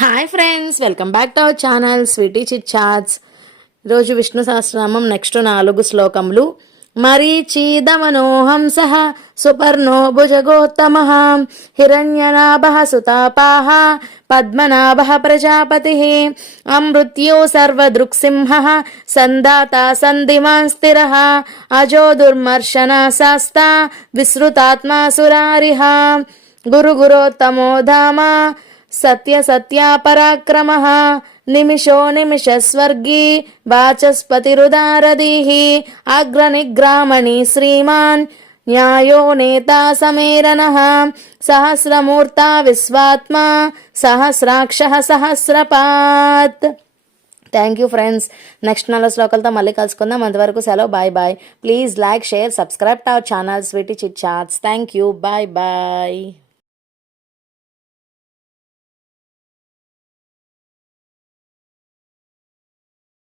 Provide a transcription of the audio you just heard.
Hi friends, welcome back to our channel Sweety Chit Chats. ఈరోజు Vishnu Sahasranamam next 4 శ్లోకములు. మరీచీదమనోహంస సుపర్ణో భుజగోత్తమ హిరణ్యనాభ సుతాపాహ పద్మనాభ ప్రజాపతి అమృత్యో సర్వదృక్సింహ సందాత సంధిమాన్ స్థిర అజో దుర్మర్శన శాస్తా విశ్రుతాత్మా సురారిహ గురు గురోత్తమో ధామ సత్య సత్య పరాక్రమ నిమిషో నిమిష స్వర్గీ వాచస్పతిరుదారదీః అగ్రనిగ్రామణి శ్రీమాన్ న్యాయో నేత సమేరనః సహస్రమూర్త విశ్వాత్మా సహస్రాక్ష సహస్రపాత్. Thank you friends. నెక్స్ట్ 4 శ్లోకాలతో మళ్ళీ కలుసుకుందాం. అంతవరకు సెలవు. Bye bye. Please like, share, subscribe to our channel Sweety Chit Chats. Thank you. Bye bye.